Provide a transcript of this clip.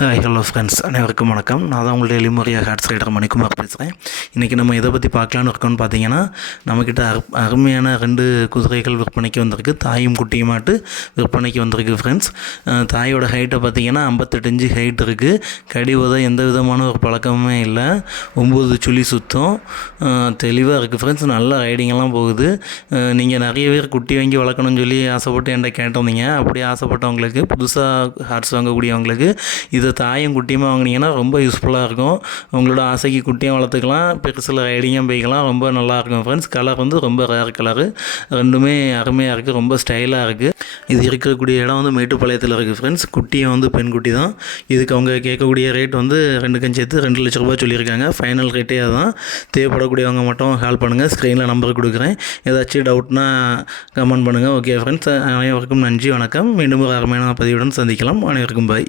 Hi hello friends அனைவருக்கும் வணக்கம். நான் தான் உங்களுடைய எளிமுறையாக ஹேட்ஸ் ரைடர் மணிக்குமார் பேசுகிறேன் இன்றைக்கி நம்ம எதை பற்றி பார்க்கலான்னு இருக்கோம்னு பார்த்தீங்கன்னா நம்மக்கிட்ட அரு அருமையான ரெண்டு குதிரைகள் விற்பனைக்கு வந்திருக்கு. தாயும் குட்டியுமாட்டு விற்பனைக்கு வந்திருக்கு ஃப்ரெண்ட்ஸ் தாயோட ஹைட்டை பார்த்தீங்கன்னா ஐம்பத்தெட்டு இன்ச்சு ஹைட் இருக்குது கடி உத எந்த விதமான ஒரு பழக்கமுமே இல்லை. ஒம்பது சுழி சுத்தம். தெளிவாக இருக்குது ஃப்ரெண்ட்ஸ் நல்ல ரைடிங்கெல்லாம் போகுது. நீங்கள் நிறைய பேர் குட்டி வாங்கி வளர்க்கணும்னு சொல்லி ஆசைப்பட்டு என்கிட்ட கேட்டிருந்தீங்க. அப்படி ஆசைப்பட்டவங்களுக்கு புதுசாக ஹார்ட்ஸ் வாங்கக்கூடியவங்களுக்கு இதை தாயும் குட்டியுமே வாங்கினீங்கன்னா ரொம்ப யூஸ்ஃபுல்லாக இருக்கும். உங்களோட ஆசைக்கு குட்டியும் வளர்த்துக்கலாம். பெருசில் ரைடிங்கும் போய்க்கலாம். ரொம்ப நல்லாயிருக்கும் ஃப்ரெண்ட்ஸ் கலர் வந்து ரொம்ப ரேர் கலரு ரெண்டுமே அருமையாக இருக்குது ரொம்ப ஸ்டைலாக இருக்குது இது இருக்கக்கூடிய இடம் வந்து மேட்டுப்பாளையத்தில் இருக்குது ஃப்ரெண்ட்ஸ் குட்டியும் வந்து பெண் குட்டி தான். இதுக்கு அவங்க கேட்கக்கூடிய ரேட் வந்து ரெண்டுக்கும் சேர்த்து ரெண்டு லட்ச ரூபாய் சொல்லியிருக்காங்க. ஃபைனல் ரேட்டே அதுதான் தேவைப்படக்கூடியவங்க மட்டும் கால் பண்ணுங்கள் ஸ்க்ரீனில் நம்பர் கொடுக்குறேன். ஏதாச்சும் டவுட்னா கமெண்ட் பண்ணுங்கள் ஓகே ஃப்ரெண்ட்ஸ் அனைவருக்கும் நன்றி. வணக்கம். மீண்டும் ஒரு அருமையான பதிவுடன் சந்திக்கலாம். அனைவருக்கும் பாய்